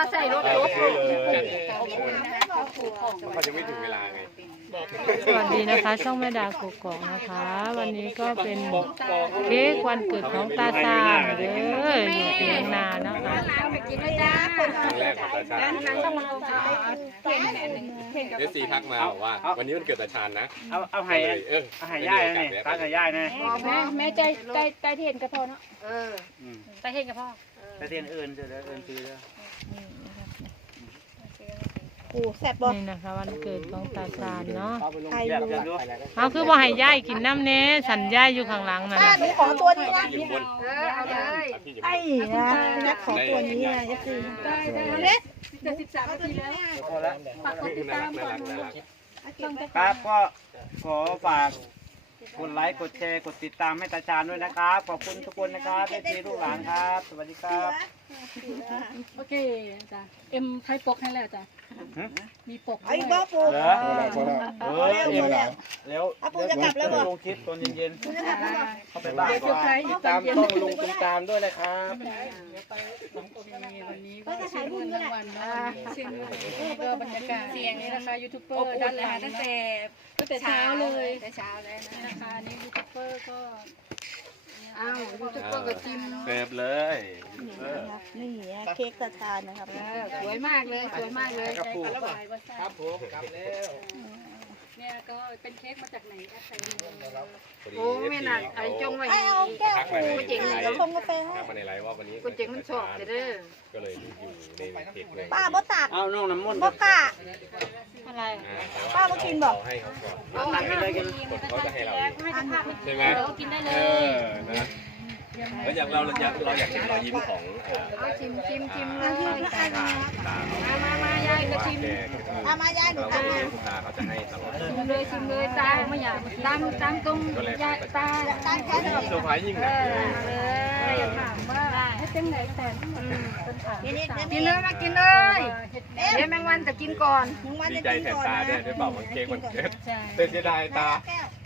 ว่าใส่รถเอรถเลยยังเขาจะไม่ถึงเวลาไงสวัสดีนะคะ ช่องแม่ดากกอกนะคะ วันนี้ก็เป็นเค้กวันเกิดของตาตามเด้ออยู่เพียงนานะคะร้านะจ๊ะคนครั้งแรกของตาชาร้านญร้านต้องมาเอาชาเทียนแหนหนึ่งเทียนกับเอฟซีทักมาบอกว่า วันนี้มันเกิดตาชาญนะ เอาเอาไห้เลยเอออาไห้ย่ายนะนี่ตาไห้ย่ายนะแม่แม่ใจใจใจเทียนกับพ่อเนาะเอออืมใจเทียนกับพ่อแต่เทียนเอื่นเดี๋ยวเดี๋ยวอื่ นซื้อเด้อกูแซ่บบ่นี่นะคะวันเกิดของตาชาญเนาะไทยอยากดูจะดูเอาคือว่าให้ย่ายกินน้ำเน้สันย่ายอยู่ข้างหลังนั่นป้าน่ะหนูขอตัวนี้นะอยู่บนเออเอาเลยอะพี่อยู่บไอ้นนะนักขอตัวนี้นะยักษ์ซีได้ได้เล็กจะสิบสามนาทีแล้วพอแล้วฝากกดติดน่าตารัมกน่าก่อนรักน่ารักครับก็ขอฝากกดไลค์กดแชร์กดติดตามให้ตาชาญด้วยนะครับ ขอบคุณทุกคนนะครับเอฟซีลูกหลานครับ สวัสดีครับ โอเคจ้ะเอ็มใช้ปกให้แล้วจ้ะหึมีปกไอ้บ้าปูเหรอเออเร็วเร็วแล้วอะปู่จะกลับแล้วเหรอลงคลิปตอนเย็นคุณจะกลับแล้วเหรอๆเข้าไปบ้านก่อนติดตามต้องลุงตุ้มตามด้วยนะครับวันนี้ก็ชื่นมื่นทั้งวันเนาะชื่นมื่นนี่ก็บรรยากาศเสียงนี้นะคะยูทูบเบอร์ด้านหลังตั้งเนาะแต่ตั้งแต่เช้าเลยแต่เช้าแล้วนี่นะนะคะอันนี่ยูทูบเบอร์ก็ อ้าวยูทูบเบอร์ก็จิ้มเซฟเลยเออนี่เค้กตาชาญนะครับ เออสวยมากเลย สวยมากเลย ครับปู่ครับผมกลับแล้ว เนี่ยก็เป็นเค้กมาจากไหนแอปใส่มือพอดี โอ้ไม่น่าไอ้จงไว้ไอ้เอาแก้วทักมาในกูเจ๋งเดี๋ยวชงกาแฟให้ทักมาในไลฟ์ว่าวันนี้กูเจ๋งมันชอบเด้อก็เลยอยู่ในเพจเลยป้าบ่ตักเอาน้องน้ำมนต์บ่กล้า อะไรอ่าป้ามากินบอกเราให้เขาก่อน เอามาให้กิน กดเขาจะให้เราเองให้จะพาไปใช่ไหม เรากินได้เลเอย อนะ แล้วอย่างเราเราอยากเราอยากเห็นรอยยิ้มของอ่าเอาชิมชิมชิมอ่าเลยตาตามามา มายายก็ชิมแกก็คือเอามายายหนูเราตักเอให้งตาเขาจะให้ตลอดชิมเลยชิมเลยตาไม่อยากตามตามตรงยายตาตาแค่นี้เซอร์ไพรส์ยิ่งเอนะอเลยอย่าถามว่าให้เต็มไหนแต่เป็นถามนี่นี่กินเลยมากินเลยเดี๋ยวแมงวันจะกินก่อนมึงมาดีจะใจกินแทนก่อนตานะด้วยได้เป่ามันเค้กวันเกิดใช่แต่เสียดายตา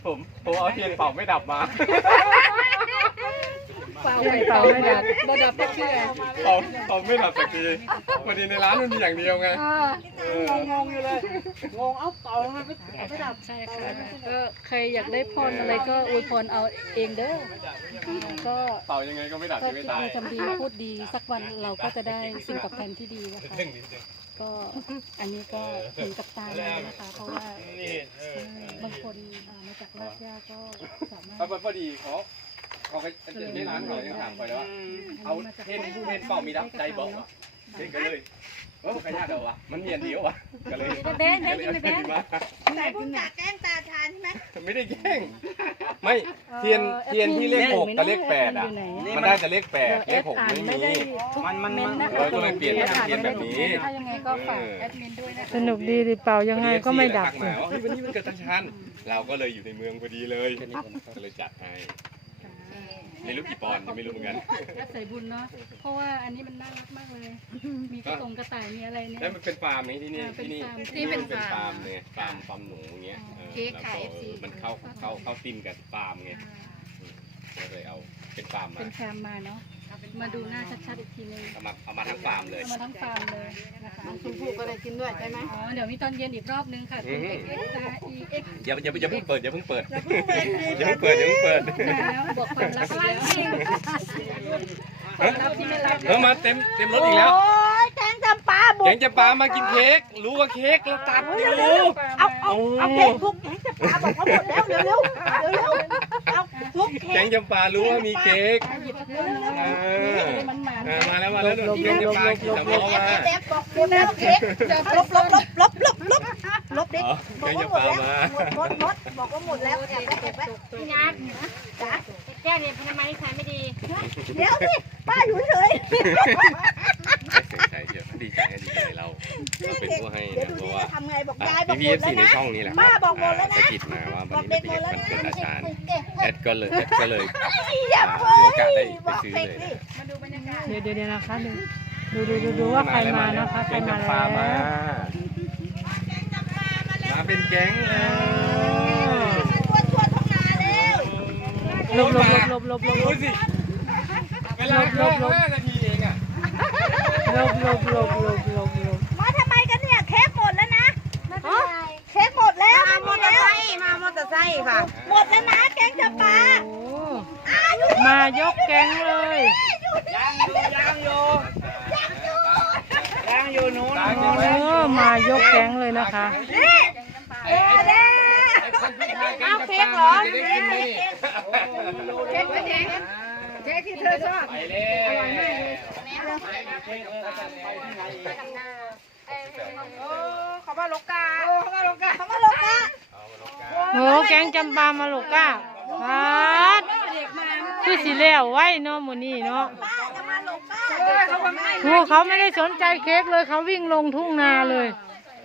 ผมผมเอาเทียนเป่าไม่ดับมา เปล่าเปล่าไม่ดับระดับก็เชื่อเป่าเป่าไม่ดับสักทีวันนี้ในร้านมันมีอย่างเดียวไงเออเอองงอยู่เลยงงเอ้าเป่าทำไมไม่ไม่ดับใช่ค่ะก็ใครอยากได้พรอะไรก็อวยพรเอาเองเด้อก็เป่ายังไงก็ไม่ดับก็ใช่ไหมคิดตาดีทำดีพูดดีสักวันเราก็จะได้สิ่งตอบแทนที่ดีนะคะก็อันนี้ก็ถึงกับตายแล้วนะคะเพราะว่าบางคนอ่ามาจากรากหญ้าก็สามารถเอาพอดีเขา เขาไปในร้านเขายังถามไปแล้วว่าเอาเทนเทนเป่ามีดับใจบอกเหรอเทนก็เลยเออขยันเดาวะมันเมียนเดียววะก็เลยเบนเบนกินไปเบนมาไหนเพิ่งตักแกล้งตาชาญใช่ไหมไม่ได้แกล้งไม่เทียนเทียนที่เลขหกกับเลขแปดอะมันได้แต่เลขแปดเลขหกไม่มีมันมันมันเออก็เลยเปลี่ยนเป็นเทียนแบบนี้ถ้ายังไงก็ฝากแอดมินด้วยนะคะสนุกดีหรือเปล่ายังไงก็ไม่ดับพอ FC ทักมาว่าเฮ้ยวันนี้มันเกิดตาชันเราก็เลยอยู่ในเมืองพอดีเลยก็เลยจัดให้ ไม่รู้กี่ปอนด์ยังไม่รู้เหมือนกันแอดใส่บุญเนาะ เพราะว่าอันนี้มันน่ารักมากเลย มีกระตงกระต่ายมีอะไรเนี่ย แล้วมันเป็นฟาร์มไหมที่นี่อ่าเป็นที่นี่ฟาร์มที่นี่มันเป็นฟาร์มเนี่ยฟาร์มฟาร์มหนูอย่างเงี้ยเออเค้กแล้วขายก็ FC มันเข้าเข้าเข้าซิมกับฟาร์มไงก็เลยเอาเป็นฟาร์มมาเป็นฟาร์มมาเนาะ มาดูหน้าชัดๆอีกทีนึงเอามาเอามาทั้งฟาร์มเลย เอามาทั้งฟาร์มเลยนะคะน้องชมพู่ก็เลยกินด้วยใช่ไหมอ๋อเดี๋ยวมีตอนเย็นอีกรอบนึงค่ะอืคุณมเอ็กซ์ตาอีเอ็กซ์อย่าอย่าอย่าเพิ่งเปิดอย่าเพิ่งเปิดอย่าเพิ่งเปิดอย่าเพิ่งเปิดอย่าเพิ่งเปิดแล้วบวกความลับอีกแล้วความลับที่ไม่รับเออมาเต็มเต็มรถอีกแล้วโอ้ยแกงจำปาบุแกกงจะปามากินเค้กรู้ว่าเค้กเราตัดอยู่เอาเอาเอาเค้กทุกแกงจำปาบอกเขาหมดแล้วเร็วเร็วเร็วเร็วเอาทุกแกเค้งกจำปารู้ว่ามีเค้กหยิบ เร็วมาแล้วเออมันหมานเออมาแล้วมาแล้วดูแกงจำปากินสำล้อมาเด็บบอกหมดแล้วเค้กลบลบลบลบลบลบลบดิอ๋อบอกแกงว่าจำหมดปาแล้วมาหมดหมดหมดบอกว่าหมดแล้วแอบไว้แอบไว้พี่นัทจ้ะแก้เนี่ยพนักงานนิสัยไม่ดีเดี๋ยวสิป้าอยู่เฉย ใช่เดี๋ยวดีใจให้ดีใจเรา เราเป็นผู้ให้เดี๋ยวนะดูเพดิราะว่าจะทำไงบอกยายบอกพี่หพีมดแล้วนะเอฟซีในช่องนี้แหละป้าบอกหมดแล้วนะ สะกิดมาว่าบวัอนกนี้เด็กเป็นหมดวันแล้วนะเกิดอาจารย์เด็กแอดก็เลยแอดก็เลยอย่าอ่าเพิ่ถือโอกาสได้งไปบอกซื้อเด็กเลยดิมาดูบรรยากาศเดี๋ยวเดี๋ยวเดี๋ยวนะคะดูดูดูดูดูว่าใครมานะคะใครแก๊งมาจำปามาแล้วมาเป็นแก๊งเลย ชวนชวนท้องนาเร็วหลบหลบหลบหลบหลบหลดูบสิเวลาแค่ห้านาทีเองอะ หลบหลบหลบหลบหล ค่ะ หมดแล้วนะแกงจำปาโอ้มายกแก๊งเลยยังอยู่ยังอยู่ยังอยู่หนูหนูหนูเออมายกแก๊งเลยนะคะเด้เด้เอาเค้กเหรอเค้กเค้กเค้กที่เธอชอบไปเลยเขาว่าโลกาเขาว่าโลกา เขามาลงกะ โอ้ แก๊งจำปามาลูกก้าพาดคือสิแล้วไว้เนาะมื้อนี้เนาะป้าจะมาลงกะเขาว่าไม่โอ้เขาไม่ได้สนใจเค้กเลยเขาวิ่งลงทุ่งนาเลย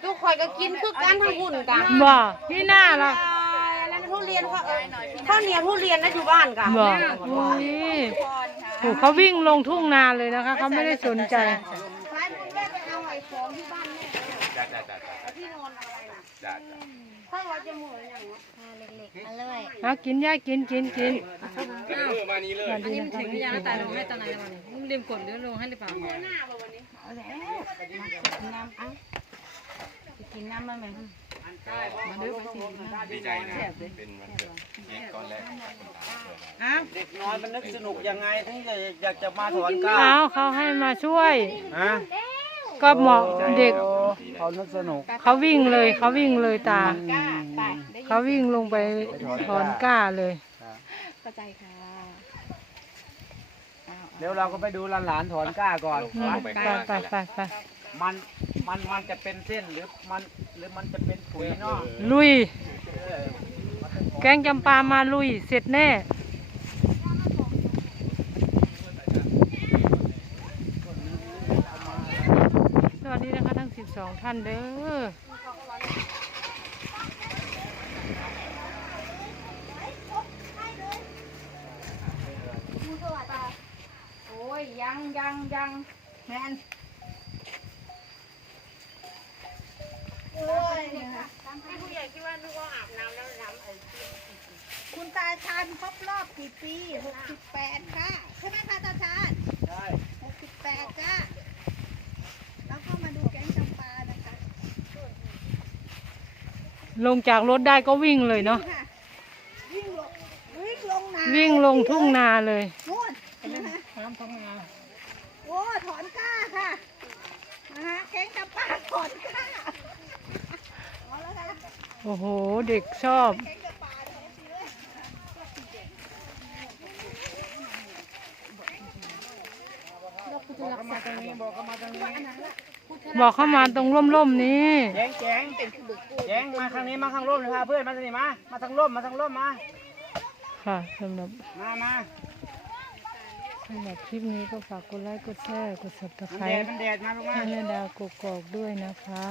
ทุกคนก็กินคือกันทั้งหุ่นกันบ่นี่น่าล่ะแล้วทุเรียนเขาเออข้าวเหนียวทุเรียนนะอยู่บ้านกันบ่อุ้ยโอ้เขาวิ่งลงทุ่งนาเลยนะคะเขาไม่ได้สนใจ ไรน่ะจ้าถ้าเราจะหมดอย่างเงี้ยเล็กๆมาเลยเอากินย่ากินกินกินเออมานี้เลยสวัสดีนะถึคะงยาตายลงให้ตอนไหนวันนี้มึงลืมกดหรือลงให้หรือเปล่ากินน้ำมาไหมดีใจนะเป็นวันเกิดเค้กก้อนแรกของคุณตาเกิดเด็กน้อยมันนึกสนุกยังไงถึงจะอยากจะมาถอนก้าเอาเขาให้มาช่วยฮะ ก็เหมาะเด็ก เขานึกสนุกเขาวิ่งเลยเขาวิ่งเลยตาเขาวิ่งลงไปถอนก้าเลย เข้าใจค่ะเดี๋ยวเราก็ไปดูหลานๆถอนก้าก่อน อืมไปไปไปไปมันมันมันจะเป็นเส้นหรือมันหรือมันจะเป็นปุ๋ยเนาะลุย แกงจำปามาลุยเสร็จแน่ สวัสดี นะคะทั้ง12ท่านเด้อโอ้ยยังยังยังแมนคุณตาชาญครบรอบกี่ปี68ค่ะใช่ไหมคะตาชาญใช่68ค่ะแล้วก็มาดูแกงจำปานะคะ ลงจากรถได้ก็วิ่งเลยเนาะค่ะวิ่งลงวิ่งลงนาวิ่งลงทุ่งนาเลย นู่นนะคะโอ้ถอนกล้าค่ะนะคะแกงจำปาถอนกล้าเอาแล้วค่ะโอ้โห เด็กชอบ แกงจำปาถอนสิเลยบอกเข้ามาทางนี้บอกเข้ามาทางนี้ บอกเข้ามาตรงร่มๆนี้แจ้งแจ้งแจ้งมาทางนี้มาข้างร่มเลยพาเพื่อนมาทางนี้มา มาทางร่มมาทางร่มมา ค่ะสำหรับมามาสำหรับคลิปนี้ก็ฝากกดไลค์กดแชร์กดมันแดด subscribe มันแดดมาลูกมา ให้แม่ดาวกกอกด้วยนะคะ